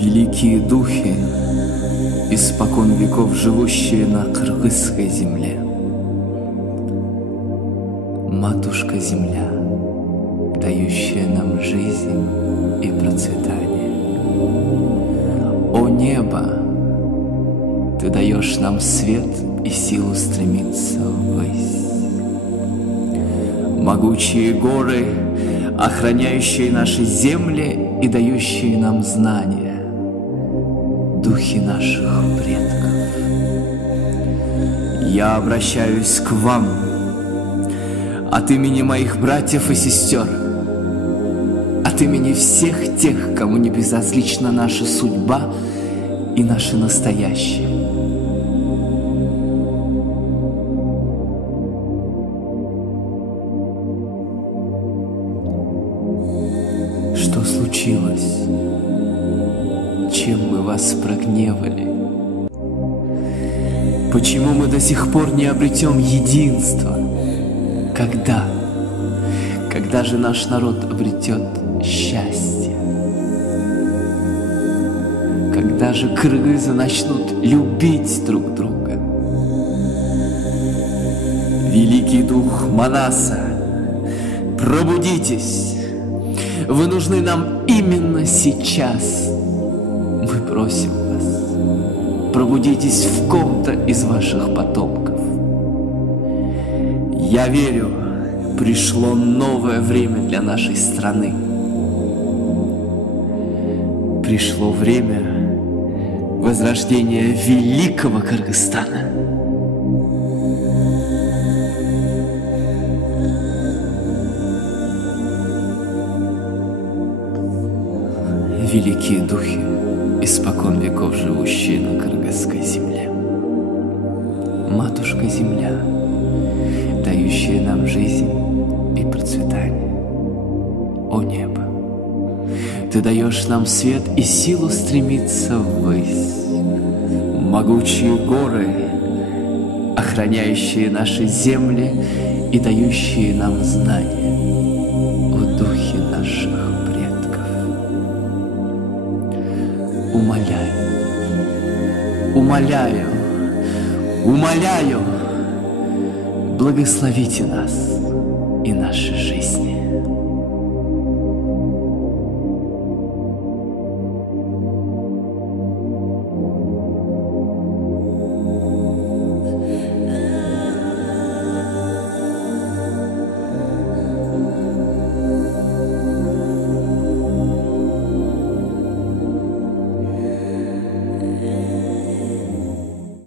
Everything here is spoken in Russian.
Великие духи, испокон веков живущие на кыргызской земле. Матушка-Земля, дающая нам жизнь и процветание. О небо, ты даешь нам свет и силу стремиться ввысь. Могучие горы, охраняющие наши земли и дающие нам знания, духи наших предков. Я обращаюсь к вам от имени моих братьев и сестер, от имени всех тех, кому не безразлична наша судьба и наше настоящее. Что случилось? Чем мы вас прогневали? Почему мы до сих пор не обретем единство? Когда? Когда же наш народ обретет счастье? Когда же кыргызы начнут любить друг друга? Великий дух Манаса, пробудитесь! Вы нужны нам именно сейчас. Мы просим вас, пробудитесь в ком-то из ваших потомков. Я верю, пришло новое время для нашей страны. Пришло время возрождения великого Кыргызстана. Великие духи, испокон веков живущие на кыргызской земле. Матушка-Земля, дающая нам жизнь и процветание. О небо, ты даешь нам свет и силу стремиться ввысь. Могучие горы, охраняющие наши земли и дающие нам знания, о духе наших предков. Умоляю, умоляю, благословите нас и наши жизни.